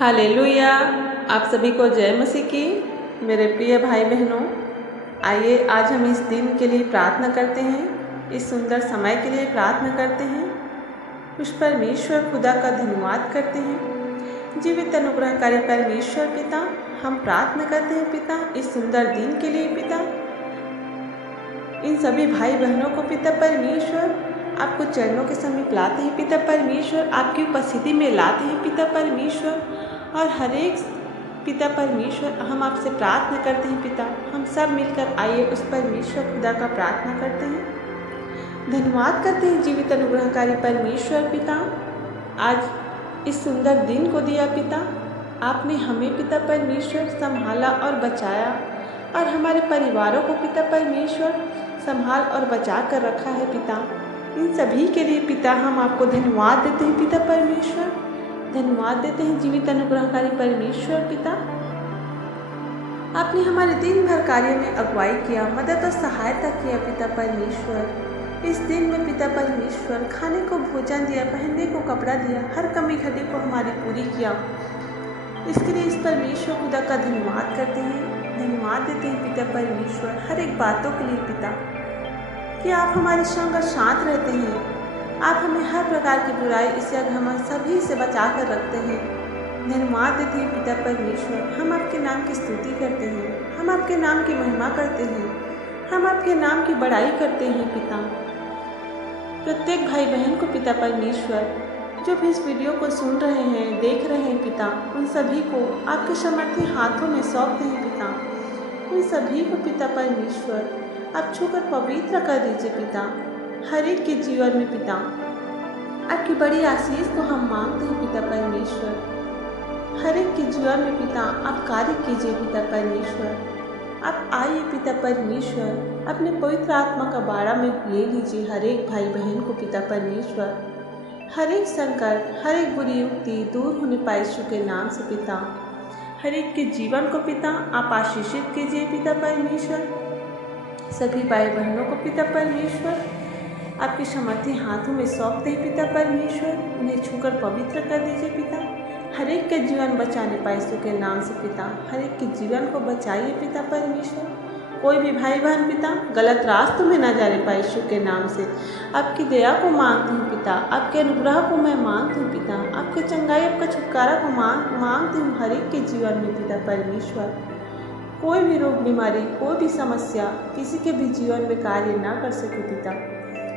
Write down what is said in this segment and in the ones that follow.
Hallelujah. आप सभी को जय मसीह की। मेरे प्रिय भाई बहनों, आइए आज हम इस दिन के लिए प्रार्थना करते हैं, इस सुंदर समय के लिए प्रार्थना करते हैं, उस परमेश्वर खुदा का धन्यवाद करते हैं। जीवित अनुग्रहकारी परमेश्वर पिता, हम प्रार्थना करते हैं पिता इस सुंदर दिन के लिए पिता। इन सभी भाई बहनों को पिता परमेश्वर आपको चरणों के समीप लाते हैं पिता परमेश्वर, आपकी उपस्थिति में लाते हैं पिता परमेश्वर। और हर एक पिता परमेश्वर हम आपसे प्रार्थना करते हैं पिता, हम सब मिलकर आइए उस परमेश्वर खुदा का प्रार्थना करते हैं, धन्यवाद करते हैं जीवित अनुग्रहकारी परमेश्वर पिता। आज इस सुंदर दिन को दिया पिता, आपने हमें पिता परमेश्वर संभाला और बचाया, और हमारे परिवारों को पिता परमेश्वर संभाल और बचा कर रखा है पिता। इन सभी के लिए पिता हम आपको धन्यवाद देते हैं पिता परमेश्वर, धन्यवाद देते हैं जीवित अनुग्रहकारी परमेश्वर पिता। आपने हमारे दिन भर कार्य में अगुवाई किया, मदद और सहायता किया पिता परमेश्वर। इस दिन में पिता परमेश्वर खाने को भोजन दिया, पहनने को कपड़ा दिया, हर कमी घटी को हमारी पूरी किया। इसके लिए इस परमेश्वर खुदा का धन्यवाद करते हैं, धन्यवाद देते हैं पिता परमेश्वर हर एक बातों के लिए पिता, कि आप हमारे संग शांत रहते हैं, आप हमें हर प्रकार की बुराई इससे घमंड सभी से बचा कर रखते हैं। धन्यवाद देते हैं पिता परमेश्वर, हम आपके नाम की स्तुति करते हैं, हम आपके नाम की महिमा करते हैं, हम आपके नाम की बड़ाई करते हैं पिता। प्रत्येक भाई बहन को पिता परमेश्वर जो भी इस वीडियो को सुन रहे हैं, देख रहे हैं पिता, उन सभी को आपके समर्थी हाथों में सौंपते हैं पिता। उन सभी को पिता परमेश्वर आप छूकर पवित्र कर दीजिए पिता, हर एक के जीवन में पिता आपकी बड़ी आशीष को हम मांगते हैं पिता परमेश्वर। हर एक के जीवन में पिता आप कार्य कीजिए पिता परमेश्वर। आप आइए पिता परमेश्वर, अपने पवित्र आत्मा का बाड़ा में ले लीजिए हर एक भाई बहन को पिता परमेश्वर। हर एक संकट, हर एक बुरी युक्ति दूर होने पाए यीशु के नाम से पिता। हर एक के जीवन को पिता आप आशीषित कीजिए पिता परमेश्वर। सभी भाई बहनों को पिता परमेश्वर आपके समर्थी हाथों में सौंपते हैं पिता परमेश्वर, उन्हें छूकर पवित्र कर दीजिए पिता। हर एक के जीवन बचाने पाए यीशु के नाम से पिता, हर एक के जीवन को बचाइए पिता परमेश्वर। कोई भी भाई बहन पिता गलत रास्तों में न जाने पाए यीशु के नाम से आपकी दया को मांगती हूँ पिता, आपके अनुग्रह को मैं मांगती हूँ पिता, आपके चंगाई, आपका छुटकारा को मांगती हूँ हर एक के जीवन में पिता परमेश्वर। कोई भी रोग बीमारी, कोई भी समस्या किसी के भी जीवन में कार्य ना कर सके पिता।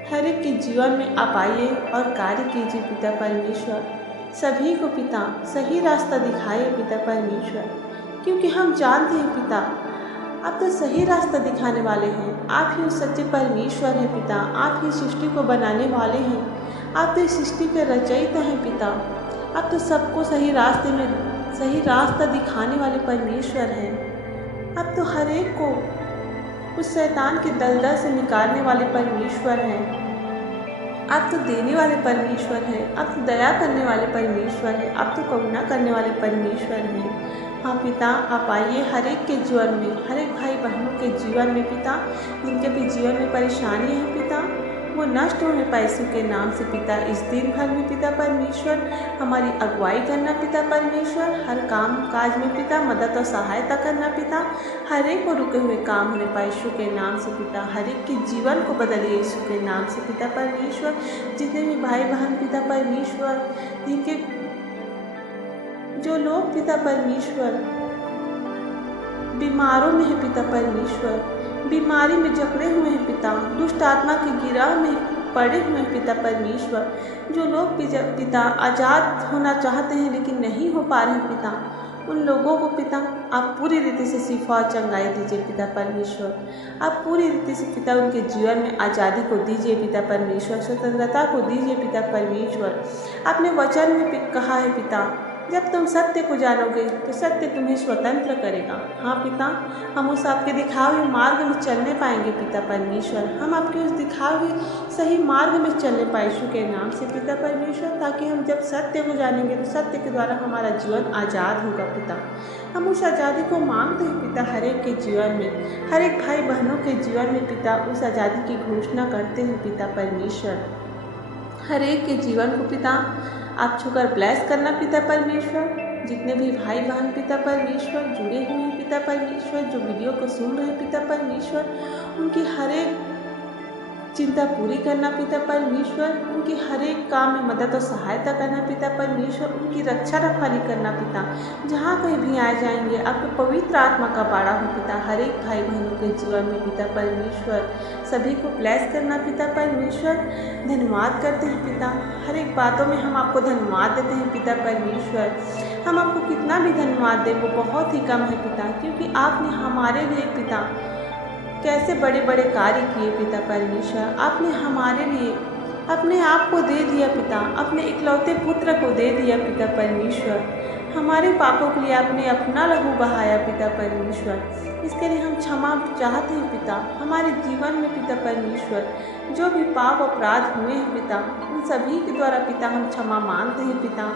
हर एक के जीवन में आप आइए और कार्य कीजिए पिता परमेश्वर। सभी को पिता सही रास्ता दिखाइए पिता परमेश्वर, क्योंकि हम जानते हैं पिता आप तो सही रास्ता दिखाने वाले हैं। आप ही उस सच्चे परमेश्वर हैं पिता, आप ही सृष्टि को बनाने वाले हैं, आप तो इस सृष्टि के रचयिता हैं पिता। आप तो सबको सही रास्ते में सही रास्ता दिखाने वाले परमेश्वर हैं। आप तो हर एक को उस शैतान के दलदल से निकालने वाले परमेश्वर हैं। आप तो देने वाले परमेश्वर हैं, आप तो दया करने वाले परमेश्वर हैं, आप तो करुणा करने वाले परमेश्वर हैं। हाँ पिता, आप आइए हर एक के जीवन में, हर एक भाई बहनों के जीवन में पिता, जिनके भी जीवन में परेशानी है पिता, वो नष्ट होने पाए यीशु के नाम से पिता। इस दिन भर में पिता परमेश्वर हमारी अगुवाई करना पिता परमेश्वर, हर काम काज में पिता मदद और सहायता करना पिता। हर एक को रुके हुए काम होने पाए यीशु के नाम से पिता, हर एक के जीवन को बदलिए यीशु के नाम से पिता परमेश्वर। जितने भी भाई बहन पिता परमेश्वर, जिनके जो लोग पिता परमेश्वर बीमारों में है पिता परमेश्वर, बीमारी में जकड़े हुए हैं पिता, दुष्ट आत्मा के गिराह में पड़े हुए हैं पिता परमेश्वर, जो लोग पिता आज़ाद होना चाहते हैं लेकिन नहीं हो पा रहे हैं पिता, उन लोगों को पिता आप पूरी रीति से शिफा और चंगाई दीजिए पिता परमेश्वर। आप पूरी रीति से पिता उनके जीवन में आज़ादी को दीजिए पिता परमेश्वर, स्वतंत्रता को दीजिए पिता परमेश्वर। आपने वचन में कहा है पिता, जब तुम सत्य को जानोगे तो सत्य तुम्हें स्वतंत्र करेगा। हाँ पिता, हम उस आपके दिखाए हुए मार्ग में चलने पाएंगे पिता परमेश्वर, हम आपके उस दिखाए हुए सही मार्ग में चलने पाए यीशु के नाम से पिता परमेश्वर, ताकि हम जब सत्य को जानेंगे तो सत्य के द्वारा हमारा जीवन आज़ाद होगा पिता। हम उस आज़ादी को मांगते हैं पिता हर एक के जीवन में, हर एक भाई बहनों के जीवन में पिता उस आज़ादी की घोषणा करते हैं पिता परमेश्वर। हर एक के जीवन को पिता आप छूकर ब्लेस करना पिता परमेश्वर। जितने भी भाई बहन पिता परमेश्वर जुड़े हुए हैं पिता परमेश्वर, जो वीडियो को सुन रहे हैं पिता परमेश्वर, उनकी हर एक चिंता पूरी करना पिता परमेश्वर, उनकी हर एक काम में मदद और सहायता करना पिता परमेश्वर, उनकी रक्षा रखवाली करना पिता। जहाँ कहीं भी आए जाएंगे आपके पवित्र आत्मा का बाड़ा हो पिता, हर एक भाई बहनों के जीवन में पिता परमेश्वर। सभी को ब्लेस करना पिता परमेश्वर। धन्यवाद करते हैं पिता, हर एक बातों में हम आपको धन्यवाद देते हैं पिता परमेश्वर। हम आपको कितना भी धन्यवाद दें वो बहुत ही कम है पिता, क्योंकि आपने हमारे लिए पिता कैसे बड़े बड़े कार्य किए पिता परमेश्वर। आपने हमारे लिए अपने आप को दे दिया पिता, अपने इकलौते पुत्र को दे दिया पिता परमेश्वर। हमारे पापों के लिए आपने अपना लहू बहाया पिता परमेश्वर। इसके लिए हम क्षमा चाहते हैं पिता। हमारे जीवन में पिता परमेश्वर जो भी पाप अपराध हुए हैं पिता, उन सभी के द्वारा पिता हम क्षमा मांगते हैं पिता।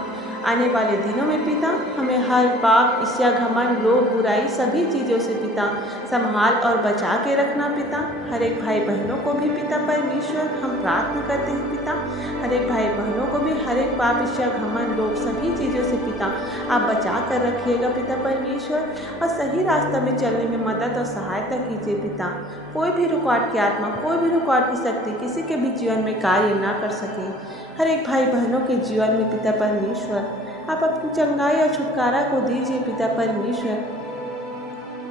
आने वाले दिनों में पिता हमें हर पाप, ईर्ष्या, घमंड, लोभ, बुराई सभी चीज़ों से पिता संभाल और बचा के रखना पिता। हर एक भाई बहनों को भी पिता परमेश्वर हम प्रार्थना करते हैं पिता, हर एक भाई बहनों को भी हर एक पाप, ईर्ष्या, घमंड, लोभ सभी चीज़ों से पिता आप बचा कर रखिएगा पिता परमेश्वर, और सही रास्ता में चलने में मदद और सहायता कीजिए पिता। कोई भी रुकावट की आत्मा, कोई भी रुकावट की शक्ति किसी के भी जीवन में कार्य ना कर सके। हर एक भाई बहनों के जीवन में पिता परमेश्वर आप अपनी चंगाई और छुटकारा को दीजिए पिता परमेश्वर।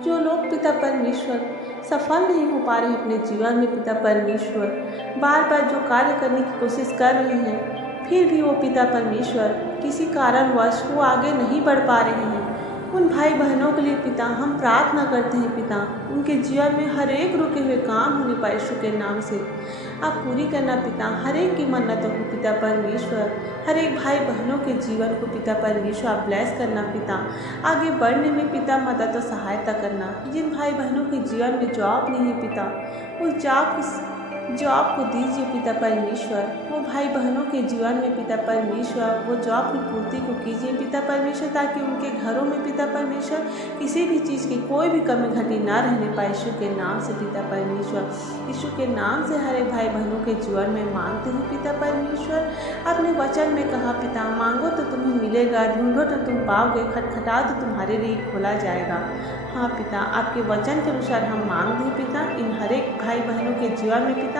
जो लोग पिता परमेश्वर सफल नहीं हो पा रहे अपने जीवन में पिता परमेश्वर, बार बार जो कार्य करने की कोशिश कर रहे हैं फिर भी वो पिता परमेश्वर किसी कारणवश वो आगे नहीं बढ़ पा रहे हैं, उन भाई बहनों के लिए पिता हम प्रार्थना करते हैं पिता, उनके जीवन में हर एक रुके हुए काम होने पाए यीशु के नाम से आप पूरी करना पिता। हर एक की मन्नतों को पिता परमेश्वर, हर एक भाई बहनों के जीवन को पिता परमेश्वर आप ब्लेस करना पिता। आगे बढ़ने में पिता मदद और सहायता करना। जिन भाई बहनों के जीवन में जॉब नहीं है पिता, उस जॉब को दीजिए पिता परमेश्वर। वो भाई बहनों के जीवन में पिता परमेश्वर वो जॉब की पूर्ति को कीजिए पिता परमेश्वर, ताकि उनके घरों में पिता परमेश्वर किसी भी चीज़ की कोई भी कमी घटी ना रहने पाए यीशु के नाम से पिता परमेश्वर। यीशु के नाम से हर एक भाई बहनों के जीवन में मांगते हैं पिता परमेश्वर। अपने वचन में कहा पिता, मांगो तो तुम्हें मिलेगा, ढूंढो तो तुम पाओगे, खटखटाओ तो तुम्हारे लिए खोला जाएगा। हाँ पिता, आपके वचन के अनुसार हम मांगते हैं पिता, इन हर एक भाई बहनों के जीवन में पिता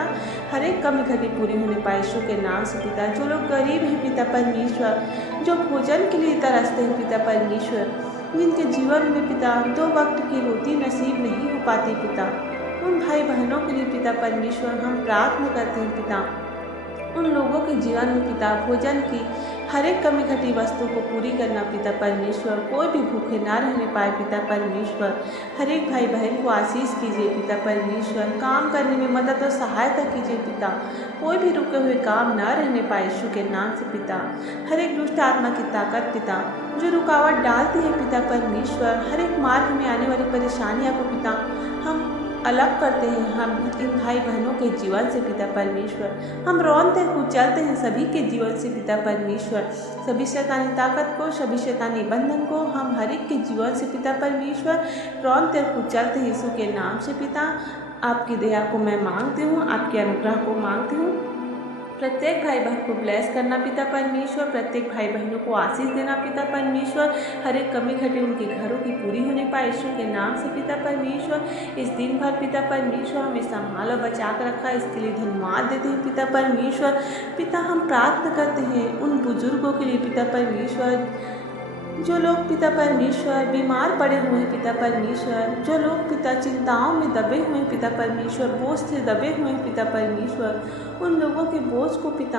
हर एक कमी घटी पूरी होने पाए यीशु के नाम से पिता। जो लोग गरीब हैं पिता परमेश्वर, जो भोजन के लिए तरसते हैं पिता परमेश्वर, जिनके जीवन में पिता 2 वक्त की रोटी नसीब नहीं हो पाती पिता, उन भाई बहनों के लिए पिता परमेश्वर हम प्रार्थना करते हैं पिता। उन लोगों के जीवन में पिता भोजन की हर एक कमी घटी वस्तु को पूरी करना पिता परमेश्वर। कोई भी भूखे ना रहने पाए पिता परमेश्वर। हर एक भाई बहन को आशीष कीजिए पिता परमेश्वर। काम करने में मदद और सहायता कीजिए पिता। कोई भी रुके हुए काम ना रहने पाए यीशु के नाम से पिता। हर एक दुष्ट आत्मा की ताकत पिता जो रुकावट डालती है पिता परमेश्वर, हर एक मार्ग में आने वाली परेशानियाँ को पिता हम अलग करते हैं। हम इन भाई बहनों के जीवन से पिता परमेश्वर हम रौनते कुचलते हैं सभी के जीवन से पिता परमेश्वर। सभी शैतानी ताकत को, सभी शैतानी बंधन को हम हर एक के जीवन से पिता परमेश्वर रौनते कुचलते हैं यीशु के नाम से पिता। आपकी दया को मैं मांगती हूँ, आपके अनुग्रह को मांगती हूँ। प्रत्येक भाई बहन को ब्लेस करना पिता परमेश्वर। प्रत्येक भाई बहनों को आशीष देना पिता परमेश्वर। हर एक कमी घटी उनके घरों की पूरी होने पाए यीशु के नाम से पिता परमेश्वर। इस दिन भर पिता परमेश्वर हमें संभाला बचा कर रखा, इसके लिए धन्यवाद देते हैं पिता परमेश्वर। पिता हम प्रार्थना करते हैं उन बुजुर्गों के लिए पिता परमेश्वर, जो लोग पिता परमेश्वर बीमार पड़े हुए हैं पिता परमेश्वर, जो लोग पिता चिंताओं में दबे हुए हैं पिता परमेश्वर, बोझ से दबे हुए हैं पिता परमेश्वर, उन लोगों के बोझ को पिता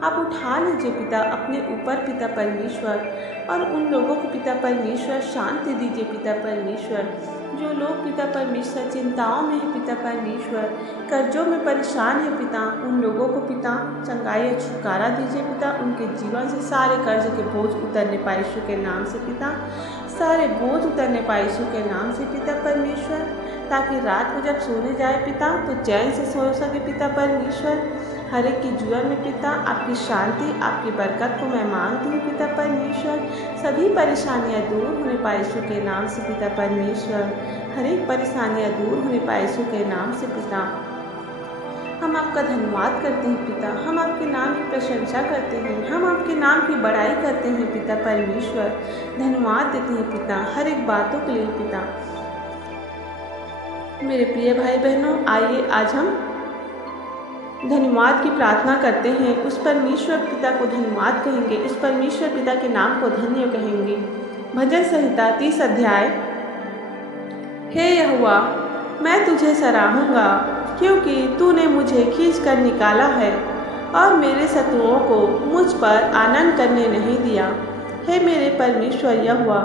आप उठा लीजिए पिता अपने ऊपर पिता परमेश्वर, और उन लोगों को पिता परमेश्वर शांति दीजिए पिता परमेश्वर। जो लोग पिता परमेश्वर चिंताओं में है पिता परमेश्वर, कर्जों में परेशान है पिता, उन लोगों को पिता चंगाई और छुटकारा दीजिए पिता। उनके जीवन से सारे कर्ज के बोझ उतरने पाए यीशु के नाम से पिता, सारे बोझ उतरने पाए यीशु के नाम से पिता परमेश्वर, ताकि रात को जब सोने जाए पिता तो चैन से सो सके पिता परमेश्वर। हर एक के जीवन में पिता आपकी शांति, आपकी बरकत को मैं मांगती हूँ पिता परमेश्वर। सभी परेशानियाँ दूर होने पाए यीशु के नाम से पिता परमेश्वर। हर एक परेशानियाँ दूर होने पाए यीशु के नाम से पिता। हम आपका धन्यवाद करते हैं पिता, हम आपके नाम की प्रशंसा करते हैं, हम आपके नाम की बड़ाई करते हैं पिता परमेश्वर। धन्यवाद देते हैं पिता हर एक बातों के लिए पिता। मेरे प्रिय भाई बहनों, आइए आज हम धन्यवाद की प्रार्थना करते हैं। उस परमेश्वर पिता को धन्यवाद कहेंगे, उस परमेश्वर पिता के नाम को धन्य कहेंगे। भजन संहिता 30 अध्याय। हे यहोवा, मैं तुझे सराहूँगा, क्योंकि तूने मुझे खींच कर निकाला है और मेरे शत्रुओं को मुझ पर आनंद करने नहीं दिया। हे मेरे परमेश्वर यहोवा,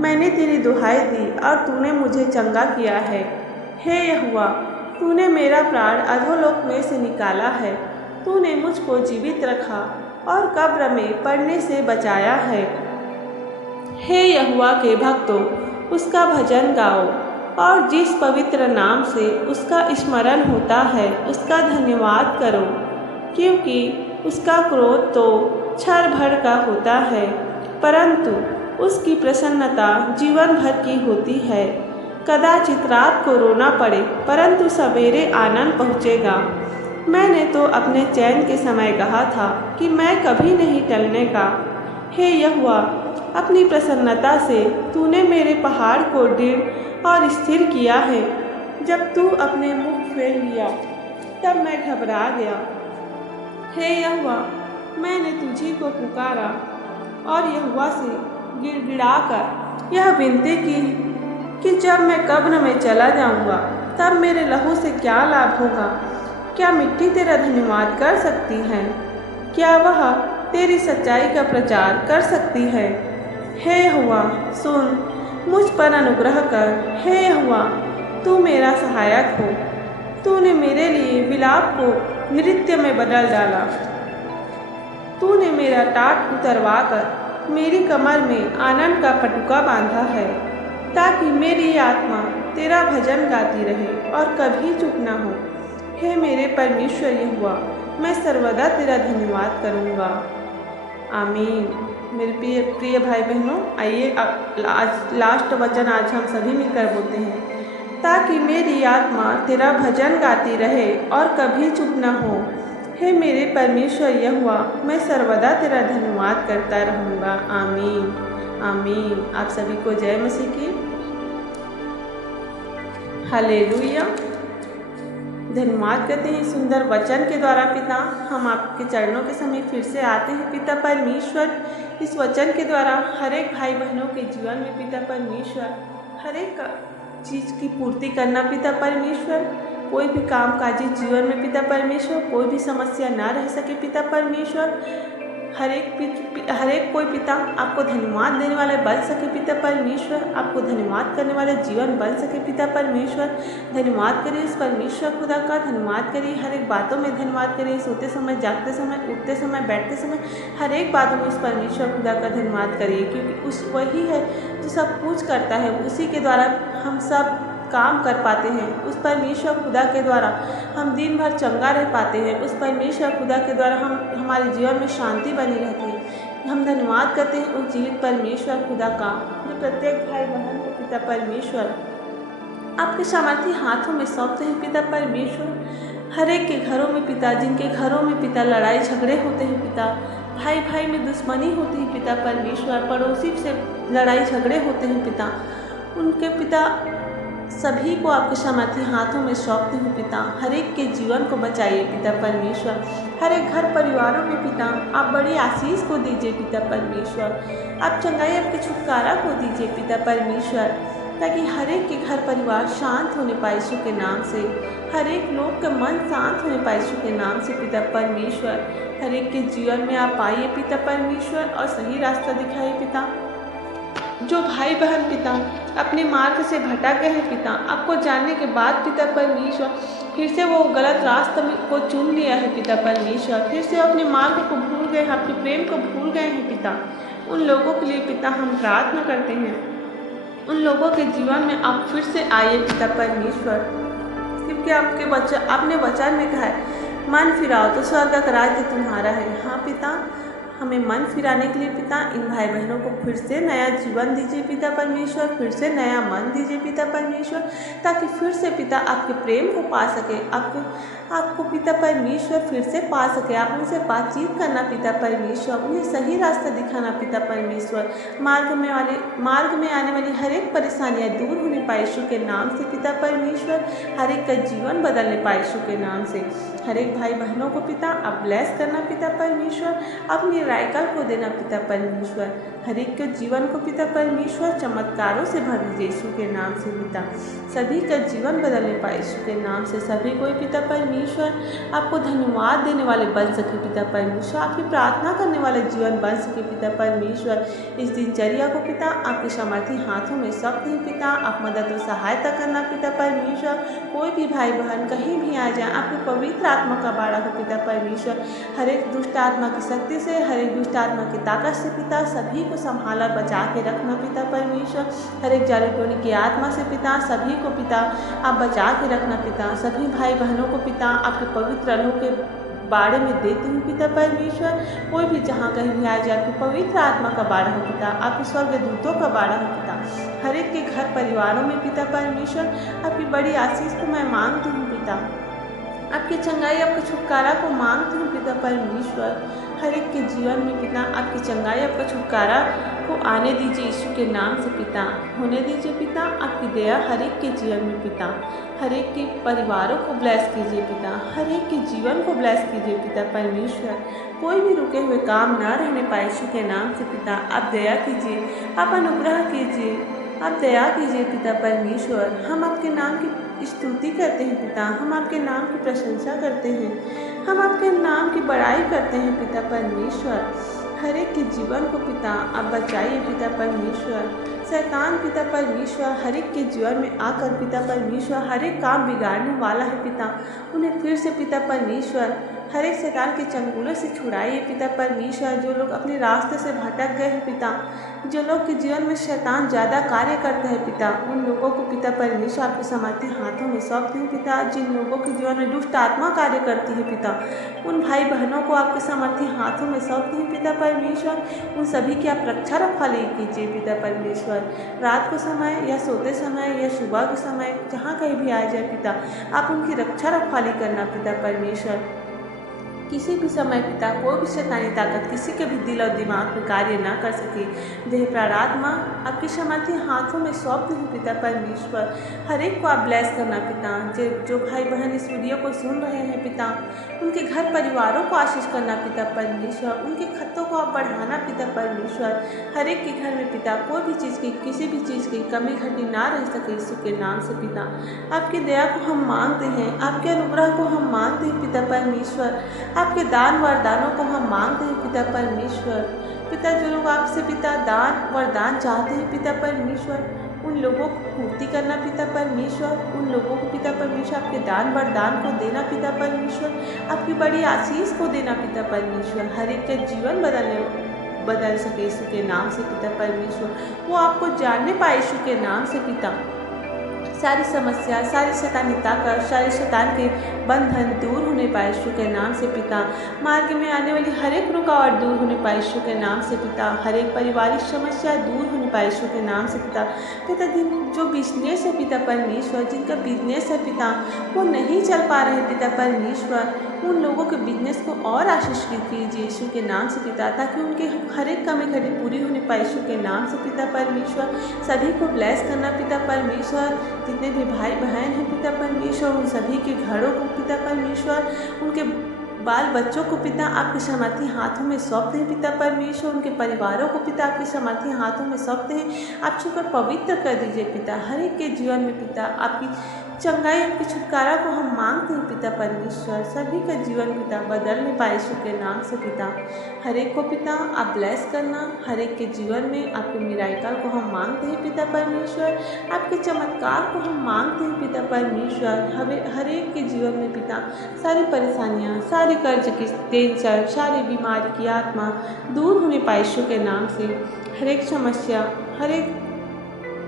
मैंने तेरी दुहाई दी और तूने मुझे चंगा किया है। हे यहोवा, तूने मेरा प्राण अधोलोक में से निकाला है। तूने मुझको जीवित रखा और कब्र में पड़ने से बचाया है। हे यहोवा के भक्तों, उसका भजन गाओ और जिस पवित्र नाम से उसका स्मरण होता है उसका धन्यवाद करो, क्योंकि उसका क्रोध तो क्षण भर का होता है, परंतु उसकी प्रसन्नता जीवन भर की होती है। कदाचित रात को रोना पड़े, परंतु सवेरे आनंद पहुँचेगा। मैंने तो अपने चैन के समय कहा था कि मैं कभी नहीं टलने का। हे यहोवा, अपनी प्रसन्नता से तूने मेरे पहाड़ को दृढ़ और स्थिर किया है। जब तू अपने मुख फेर लिया तब मैं घबरा गया। हे यहोवा, मैंने तुझी को पुकारा और यहोवा से गिड़गिड़ाकर यह विनती की कि जब मैं कब्र में चला जाऊंगा तब मेरे लहू से क्या लाभ होगा। क्या मिट्टी तेरा धन्यवाद कर सकती है? क्या वह तेरी सच्चाई का प्रचार कर सकती है? हे यहोवा, सुन, मुझ पर अनुग्रह कर। हे यहोवा, तू मेरा सहायक हो। तूने मेरे लिए विलाप को नृत्य में बदल डाला। तूने मेरा टाट उतरवा कर मेरी कमर में आनंद का पटुका बांधा है, ताकि मेरी आत्मा तेरा भजन गाती रहे और कभी चुप न हो। हे मेरे परमेश्वर यहोवा, मैं सर्वदा तेरा धन्यवाद करूँगा। आमीन। मेरे प्रिय भाई बहनों, आइए लास्ट वचन आज हम सभी मिलकर बोलते हैं। ताकि मेरी आत्मा तेरा भजन गाती रहे और कभी चुप न हो। हे मेरे परमेश्वर यहोवा, मैं सर्वदा तेरा धन्यवाद करता रहूँगा। आमीन आमीन। आप सभी को जय मसीह की। हालेलुया। धन्यवाद करते हैं सुंदर वचन के द्वारा पिता। हम आपके चरणों के समय फिर से आते हैं पिता परमेश्वर। इस वचन के द्वारा हर एक भाई बहनों के जीवन में पिता परमेश्वर हर एक चीज़ की पूर्ति करना पिता परमेश्वर। कोई भी काम काजी जीवन में पिता परमेश्वर कोई भी समस्या ना रह सके पिता परमेश्वर। हर एक कोई पिता आपको धन्यवाद देने वाले बन सके पिता परमेश्वर। आपको धन्यवाद करने वाले जीवन बन सके पिता परमेश्वर। धन्यवाद करिए इस परमेश्वर खुदा का। धन्यवाद करिए हर एक बातों में। धन्यवाद करिए सोते समय, जागते समय, उठते समय, बैठते समय, हर एक बातों में इस परमेश्वर खुदा का धन्यवाद करिए, क्योंकि उस वही है जो सब कुछ करता है। उसी के द्वारा हम सब काम कर पाते हैं। उस परमेश्वर खुदा के द्वारा हम दिन भर चंगा रह पाते हैं। उस परमेश्वर खुदा के द्वारा हमारे जीवन में शांति बनी रहती है। हम धन्यवाद करते हैं उस जीवित परमेश्वर खुदा का, जो प्रत्येक भाई बहन को पिता परमेश्वर आपके सामर्थ्य हाथों में सौंपते हैं पिता परमेश्वर। हर एक के घरों में पिता, जिनके घरों में पिता लड़ाई झगड़े होते हैं पिता, भाई भाई में दुश्मनी होती है पिता परमेश्वर, पड़ोसी से लड़ाई झगड़े होते हैं पिता, उनके पिता सभी को आपके सामर्थ्य हाथों में सौंपते हूँ पिता। हर एक के जीवन को बचाइए पिता परमेश्वर। हर एक घर परिवारों में पिता आप बड़ी आशीष को दीजिए पिता परमेश्वर। आप चंगाई आपके छुटकारा को दीजिए पिता परमेश्वर, ताकि हर एक के घर परिवार शांत होने पाए यीशु के नाम से। हर एक लोग का मन शांत होने पाए यीशु के नाम से पिता परमेश्वर। हर एक के जीवन में आप आइए पिता परमेश्वर और सही रास्ता दिखाइए पिता। जो भाई बहन पिता अपने मार्ग से भटक गए हैं पिता, आपको जानने के बाद पिता परमेश्वर फिर से वो गलत रास्ते को चुन लिया है पिता परमेश्वर, फिर से अपने मार्ग को भूल गए हैं, आपके प्रेम को भूल गए हैं पिता, उन लोगों के लिए पिता हम प्रार्थना करते हैं। उन लोगों के जीवन में आप फिर से आइए पिता परमेश्वर, क्योंकि आपने वचन में कहा है मन फिराओ तो स्वर्ग का राज्य तुम्हारा है। हाँ पिता, हमें मन फिराने के लिए पिता इन भाई बहनों को फिर से नया जीवन दीजिए पिता परमेश्वर, फिर से नया मन दीजिए पिता परमेश्वर, ताकि फिर से पिता आपके प्रेम को पा सके, आपको पिता परमेश्वर फिर से पा सके। आप उनसे बातचीत करना पिता परमेश्वर, उन्हें सही रास्ता दिखाना पिता परमेश्वर, मार्ग में आने वाली हर एक परेशानियाँ दूर होने पाए यीशु के नाम से पिता परमेश्वर, हर एक का जीवन बदलने पाए यीशु के नाम से। हर एक भाई बहनों को पिता आप ब्लेस करना पिता परमेश्वर, अपनी राइकल को देना पिता परमेश्वर, हर एक के जीवन को पिता परमेश्वर चमत्कारों से भर दीजिए यीशु के नाम से पिता, सभी का जीवन बदलने पाए यीशु के नाम से। सभी कोई पिता परमेश्वर आपको धन्यवाद देने वाले बन सके पिता परमेश्वर, आपकी प्रार्थना करने वाले जीवन बन सके पिता परमेश्वर। इस दिनचर्या को पिता आपके सामर्थी हाथों में सौंपते हैं पिता, आप मदद और सहायता करना पिता परमेश्वर। कोई भी भाई बहन कहीं भी आ जाए, आपके पवित्र आत्मा का बाड़ा हो पिता परमेश्वर, हर एक दुष्ट आत्मा की शक्ति से, हर एक दुष्ट आत्मा की ताकत से पिता सभी को संभाला बचा के रखना पिता परमेश्वर, हर एक जाली टोनी की आत्मा से पिता सभी को पिता आप बचा के रखना पिता, सभी भाई बहनों को पिता आपके पवित्र अनों के बाड़े में देती हूँ पिता परमेश्वर। कोई भी जहाँ कहीं भी आ जाए, आपकी पवित्र आत्मा का बाड़ा हो पिता, आपके स्वर्ग दूतों का बाड़ा हो पिता, हर एक के घर परिवारों में पिता परमेश्वर आपकी बड़ी आशीष को मैं मांगती हूँ पिता, आपकी चंगाई आपके छुटकारा को मांगती हूँ पिता परमेश्वर, हर एक के जीवन में पिता आपकी चंगाई आपका छुटकारा को आने दीजिए यीशु के नाम से पिता, होने दीजिए पिता, आपकी दया हर एक के जीवन में पिता, हर एक के परिवारों को ब्लेस कीजिए पिता, हर एक के जीवन को ब्लेस कीजिए पिता परमेश्वर, कोई भी रुके हुए काम ना रहने पाए यीशु के नाम से पिता, आप दया कीजिए, आप अनुग्रह कीजिए, आप दया कीजिए पिता परमेश्वर। हम आपके नाम की स्तुति करते हैं पिता, हम आपके नाम की प्रशंसा करते हैं, हम आपके नाम की बड़ाई करते हैं पिता परमेश्वर। हर एक के जीवन को पिता आप बचाइए पिता परमेश्वर, शैतान पिता परमेश्वर हर एक के जीवन में आकर पिता परमेश्वर हर एक काम बिगाड़ने वाला है पिता, उन्हें फिर से पिता परमेश्वर हर एक शैतान के चंगुलों से छुड़ाइए पिता परमेश्वर। जो लोग अपने रास्ते से भटक गए हैं पिता, जो लोग के जीवन में शैतान ज़्यादा कार्य करता है पिता, उन लोगों को पिता परमेश्वर आपके सामर्थ्य हाथों में सौंपते हैं पिता। जिन लोगों के जीवन में दुष्ट आत्मा कार्य करती है पिता, उन भाई बहनों को आपके सामर्थ्य हाथों में सौंपते हैं पिता परमेश्वर। उन सभी की आप रक्षा रखवाली कीजिए पिता परमेश्वर, रात को समय या सोते समय या सुबह के समय जहाँ कहीं भी आ जाए पिता, आप उनकी रक्षा रखवाली करना पिता परमेश्वर। किसी भी समय पिता कोई भी शैतानी ताकत किसी के भी दिल और दिमाग में कार्य ना कर सके। देह प्राणात्मा आपके सामर्थ्य हाथों में सौंपती हूँ पिता परमेश्वर। हर एक को आप ब्लेस करना पिता। जो भाई बहन इस वीडियो को सुन रहे हैं पिता, उनके घर परिवारों को आशीष करना पिता परमेश्वर। उनके खतों को आप बढ़ाना पिता परमेश्वर। हर एक के घर में पिता कोई भी चीज़ की किसी भी चीज़ की कमी घटी ना रह सके यीशु के नाम से पिता। आपकी दया को हम मांगते हैं, आपके अनुग्रह को हम मांगते हैं पिता परमेश्वर। आपके दान वरदानों को हम मांगते हैं पिता परमेश्वर। पिता जो लोग आपसे पिता दान वरदान चाहते हैं पिता परमेश्वर, उन लोगों को पूर्ति करना पिता परमेश्वर। उन लोगों को पिता परमेश्वर आपके दान वरदान को देना पिता परमेश्वर। आपकी बड़ी आशीष को देना पिता परमेश्वर। हर एक का जीवन बदल सके यीशु के नाम से पिता परमेश्वर। वो आपको जानने पाए यीशु के नाम से पिता। सारी समस्या, सारी शैतानी ताकत, सारे शैतान के बंधन दूर होने पाए यीशु के नाम से पिता। मार्ग में आने वाली हर एक रुकावट दूर होने पाए यीशु के नाम से पिता। हर एक पारिवारिक समस्या दूर होने पाए यीशु के नाम से पिता। पिता जो बिजनेस है पिता परमेश्वर, जिनका बिजनेस है पिता वो नहीं चल पा रहे पिता परमेश्वर, उन लोगों के बिजनेस को और आशीष कीजिए यीशु के नाम से पिता, ताकि उनके हर एक कमी घटी पूरी होने पाए यीशु के नाम से पिता परमेश्वर। सभी को ब्लेस करना पिता परमेश्वर। जितने भी भाई बहन हैं पिता परमेश्वर, उन सभी के घरों को पिता परमेश्वर, उनके बाल बच्चों को पिता आपके सामर्थी हाथों में सौंपते हैं पिता परमेश्वर। उनके परिवारों को पिता आपके सामर्थी हाथों में सौंपते हैं। आप छूकर पवित्र कर दीजिए पिता। हर एक के जीवन में पिता आपकी चंगाई, आपकी छुटकारा को हम मांगते हैं पिता परमेश्वर। सभी का जीवन पिता बदलने पाए यीशु के नाम से पिता। हर एक को पिता आप ब्लेस करना। हर एक के जीवन में आपके मिराकल को हम मांगते हैं पिता परमेश्वर। आपके चमत्कार को हम मांगते हैं पिता परमेश्वर। हर एक के जीवन में पिता सारी परेशानियाँ, सारी कर्ज की टेंशन, सारी बीमारी की आत्मा दूर होने पाए यीशु के नाम से। हर एक समस्या, हर एक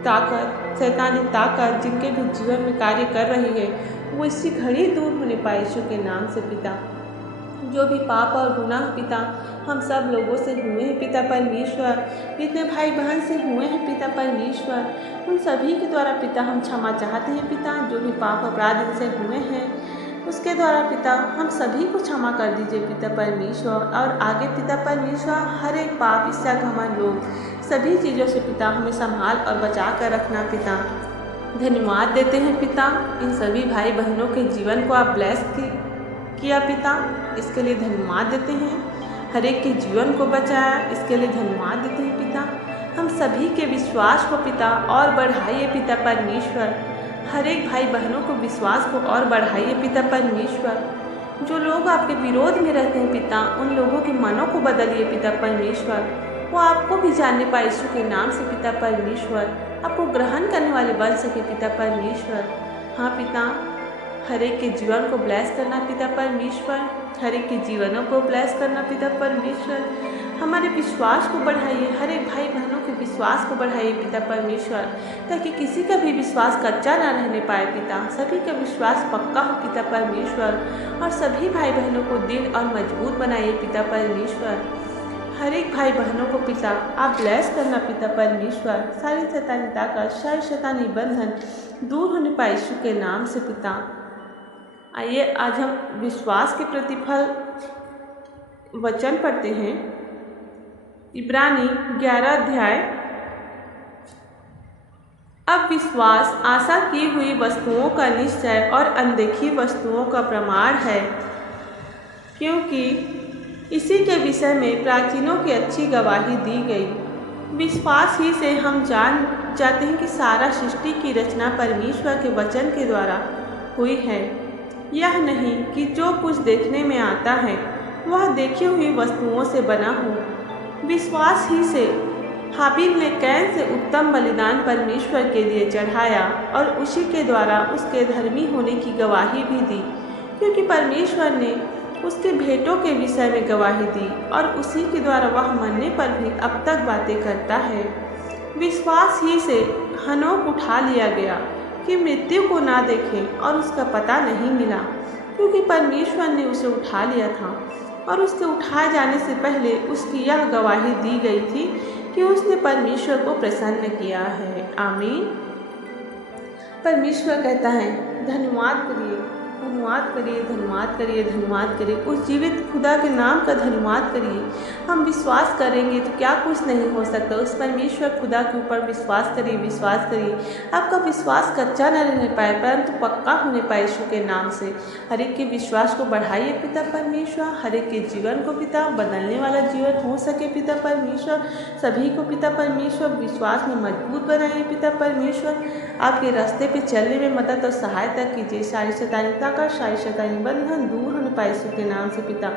ताकत, शैतानी ताकत जिनके भी जीवन में कार्य कर रही है, वो इसी घड़ी दूर होने पाए यीशु के नाम से पिता। जो भी पाप और गुनाह पिता हम सब लोगों से हुए हैं पिता परमेश्वर, जितने भाई बहन से हुए हैं पिता परमेश्वर, उन सभी के द्वारा पिता हम क्षमा चाहते हैं पिता। जो भी पाप अपराध इनसे हुए हैं उसके द्वारा पिता हम सभी को क्षमा कर दीजिए पिता परमेश्वर। और आगे पिता परमेश्वर हर एक पाप, ईर्ष्या, घमंड, लोभ सभी चीज़ों से पिता हमें संभाल और बचा कर रखना पिता। धन्यवाद देते हैं पिता, इन सभी भाई बहनों के जीवन को आप ब्लेस किया पिता, इसके लिए धन्यवाद देते हैं। हर एक के जीवन को बचाया, इसके लिए धन्यवाद देते हैं पिता। हम सभी के विश्वास को पिता और बढ़ाइए पिता परमेश्वर। हर एक भाई बहनों को विश्वास को और बढ़ाइए पिता परमेश्वर। जो लोग आपके विरोध में रहते हैं पिता, उन लोगों के मनों को बदलिए पिता परमेश्वर। वो आपको भी जानने पाए यीशु के नाम से पिता परमेश्वर, आपको ग्रहण करने वाले बन सके पिता परमेश्वर। हाँ पिता, हर एक के जीवन को ब्लेस करना पिता परमेश्वर, हर एक के जीवनों को ब्लेस करना पिता परमेश्वर। हमारे विश्वास को बढ़ाइए, हर एक भाई बहनों के विश्वास को बढ़ाइए पिता परमेश्वर, ताकि किसी का भी विश्वास कच्चा ना रहने पाए पिता। सभी का विश्वास पक्का हो पिता परमेश्वर, और सभी भाई बहनों को दृढ़ और मजबूत बनाइए पिता परमेश्वर। हर एक भाई बहनों को पिता आप ब्लेस करना पिता परमेश्वर। सारी शैतानी ताकत, सारी शैतानी बंधन दूर होने पाए यीशु के नाम से पिता। आइए आज हम विश्वास के प्रतिफल वचन पढ़ते हैं। इब्रानी 11 अध्याय। अब विश्वास आशा की हुई वस्तुओं का निश्चय और अनदेखी वस्तुओं का प्रमाण है, क्योंकि इसी के विषय में प्राचीनों की अच्छी गवाही दी गई। विश्वास ही से हम जान जाते हैं कि सारा सृष्टि की रचना परमेश्वर के वचन के द्वारा हुई है। यह नहीं कि जो कुछ देखने में आता है वह देखी हुई वस्तुओं से बना हो। विश्वास ही से हाबिल ने कैन से उत्तम बलिदान परमेश्वर के लिए चढ़ाया और उसी के द्वारा उसके धर्मी होने की गवाही भी दी, क्योंकि परमेश्वर ने उसके भेंटों के विषय में गवाही दी और उसी के द्वारा वह मरने पर भी अब तक बातें करता है। विश्वास ही से हनोक उठा लिया गया कि मृत्यु को ना देखें और उसका पता नहीं मिला, क्योंकि परमेश्वर ने उसे उठा लिया था और उसके उठाए जाने से पहले उसकी यह गवाही दी गई थी कि उसने परमेश्वर को प्रसन्न किया है। आमीन। परमेश्वर कहता है धन्यवाद करिए, धन्यवाद करिए, धन्यवाद करिए, धन्यवाद करिए। उस जीवित खुदा के नाम का धन्यवाद करिए। हम विश्वास करेंगे तो क्या कुछ नहीं हो सकता। उस परमेश्वर खुदा के ऊपर विश्वास करिए, विश्वास करिए। आपका विश्वास कच्चा न रहने पाए परंतु पक्का होने पाए यीशु के नाम से। हर एक के विश्वास को बढ़ाइए पिता परमेश्वर। हर एक के जीवन को पिता बदलने वाला जीवन हो सके पिता परमेश्वर। सभी को पिता परमेश्वर विश्वास में मजबूत बनाइए पिता परमेश्वर। आपके रास्ते पे चलने में मदद और सहायता कीजिए। सारी शैतानियता का, सारी शैतानी बंधन दूर होने पाए यीशु के नाम से पिता।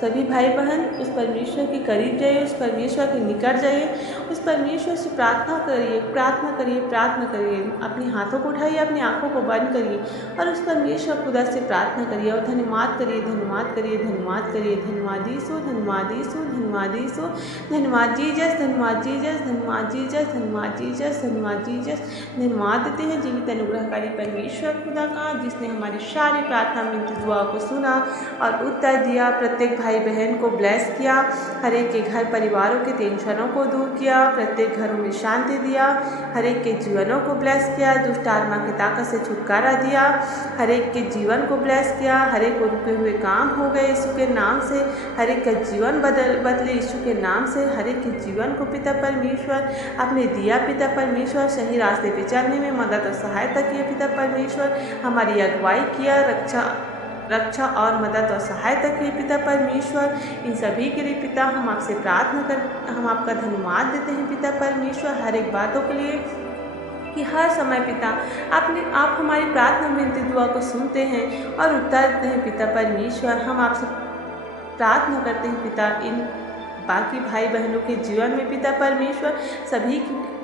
सभी भाई बहन उस परमेश्वर के करीब जाइए, उस परमेश्वर के निकट जाइए, उस परमेश्वर से प्रार्थना करिए, प्रार्थना करिए, प्रार्थना करिए। अपने हाथों को उठाइए, अपनी आंखों को बंद करिए और उस परमेश्वर खुदा से प्रार्थना करिए और धन्यवाद करिए, धन्यवाद करिए, धन्यवाद करिए। धन्यवाद यीशु, धन्यवाद यीशु, धन्यवाद यीशु, धन्यवाद जीसस, धन्यवाद जीसस, धन्यवाद जीसस, धन्यवाद जीसस, धन्यवाद जीसस। धन्यवाद देते हैं जीवित अनुग्रहकारी परमेश्वर खुदा का, जिसने हमारी सारी प्रार्थना विनती दुआ को सुना और उत्तर दिया। प्रत्येक भाई बहन को ब्लेस किया, हर एक के घर परिवारों के टेंशनों को दूर किया, प्रत्येक घरों में शांति दिया, हर एक के जीवनों को ब्लेस किया, दुष्ट आत्मा की ताकत से छुटकारा दिया, हर एक के जीवन को ब्लेस किया, हर एक को रुके हुए काम हो गए यीशु के नाम से, हर एक का जीवन बदले यीशु के नाम से। हर एक के जीवन को पिता परमेश्वर आपने दिया पिता परमेश्वर। सही रास्ते पे चलने में मदद और सहायता किए पिता परमेश्वर। हमारी अगुवाई किया, रक्षा और मदद और सहायता की पिता परमेश्वर। इन सभी के लिए पिता हम आपसे हम आपका धन्यवाद देते हैं पिता परमेश्वर, हर एक बातों के लिए कि हर समय पिता आप हमारी प्रार्थना विनती दुआ को सुनते हैं और उत्तर देते हैं पिता परमेश्वर। हम आपसे प्रार्थना करते हैं पिता इन बाकी भाई बहनों के जीवन में पिता परमेश्वर, सभी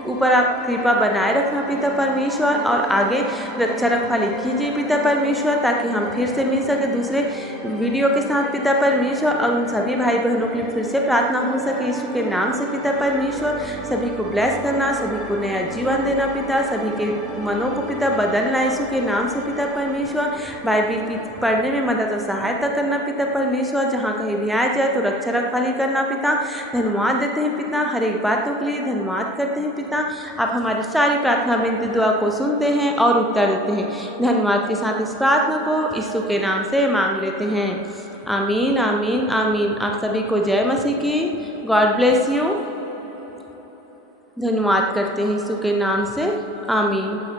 ऊपर आप कृपा बनाए रखना पिता परमेश्वर, और आगे रक्षा रखवाली कीजिए पिता परमेश्वर, ताकि हम फिर से मिल सके दूसरे वीडियो के साथ पिता परमेश्वर, और उन सभी भाई बहनों के लिए फिर से प्रार्थना हो सके यीशु के नाम से पिता परमेश्वर। सभी को ब्लेस करना, सभी को नया जीवन देना पिता, सभी के मनों को पिता बदलना यीशु के नाम से पिता परमेश्वर। बाइबिल की पढ़ने में मदद और सहायता करना पिता परमेश्वर, जहाँ कहीं भी आया जाए तो रक्षा रखवाली करना पिता। धन्यवाद देते हैं पिता, हर एक बातों के लिए धन्यवाद करते हैं पिता। आप हमारी सारी प्रार्थना विनती दुआ को सुनते हैं और उत्तर देते हैं। धन्यवाद के साथ इस प्रार्थना को यीशु के नाम से मांग लेते हैं। आमीन आमीन आमीन। आप सभी को जय मसीह की। God bless you. धन्यवाद करते हैं यीशु के नाम से। आमीन।